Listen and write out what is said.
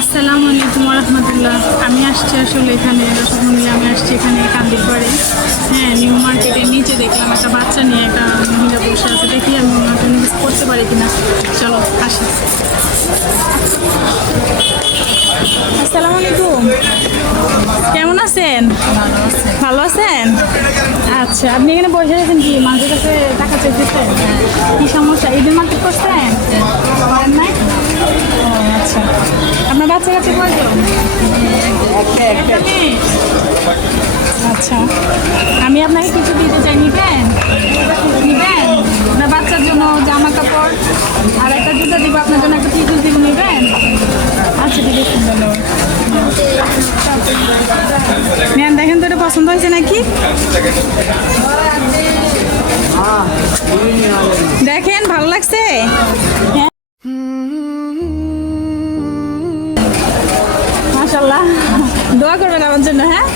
আসসালামু আলাইকুম রহমতুল্লাহ। আমি আসছি আসলে এখানে রসগোল্লা আমি আসছি এখানে কান্দিরপাড়ে। হ্যাঁ, নিউ মার্কেটের নিচে দেখলাম একটা বাচ্চা নিয়ে একটা মহিলা বসে আছে। দেখি আমি ওনাকে মিস করতে পারি কিনা। চলো আসি। আসসালামু আলাইকুম, কেমন আছেন? ভালো আছেন? আচ্ছা, আপনি এখানে বসে আছেন কি মাঝে কাছে টাকা চাইতেছেন? কি সমস্যা? ঈদের মার্কেট করছেন? করেন নাই? ও আচ্ছা, আপনার বাচ্চা কাছে কয়জন? একটা মেয়ে? আচ্ছা, আমি আপনাকে কিছু দিতে চাই, নিবেন? নিবেন? আপনার বাচ্চার জন্য জামা কাপড় আর একটা জুতো দিব, আপনার জন্য একটা টিফিন দিব, নিবেন? আচ্ছা ঠিক আছে, ধন্যবাদ। ম্যাম দেখেন তো এটা পছন্দ হয়েছে নাকি? দেখেন ভালো লাগছে? হ্যাঁ মাশাআল্লাহ, দোয়া করবেন আমার জন্য। হ্যাঁ।